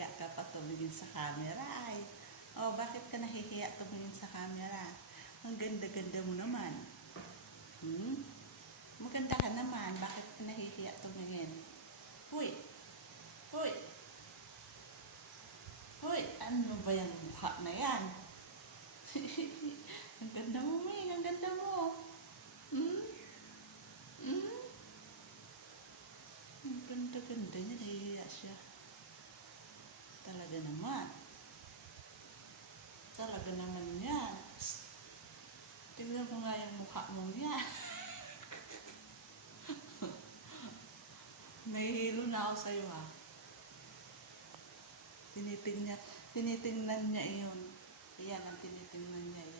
nahihiya ka pa tumingin sa camera ay. Oh, bakit ka nahihiya tumingin sa camera? Ang ganda-ganda mo naman. Maganda ka naman. Bakit ka nahihiya tumingin? Huy! Huy! Huy! Ano ba yung mukha na yan? Ang ganda mo, Ming. Ang ganda mo. Ang ganda-ganda niya. Nahihiya siya. Talaga naman. Talaga naman yan. Tingnan mo nga yung mukha mo yan. Nahihilo na ako sa'yo ha. Tinitingnan niya iyon. Ayan ang tinitingnan niya.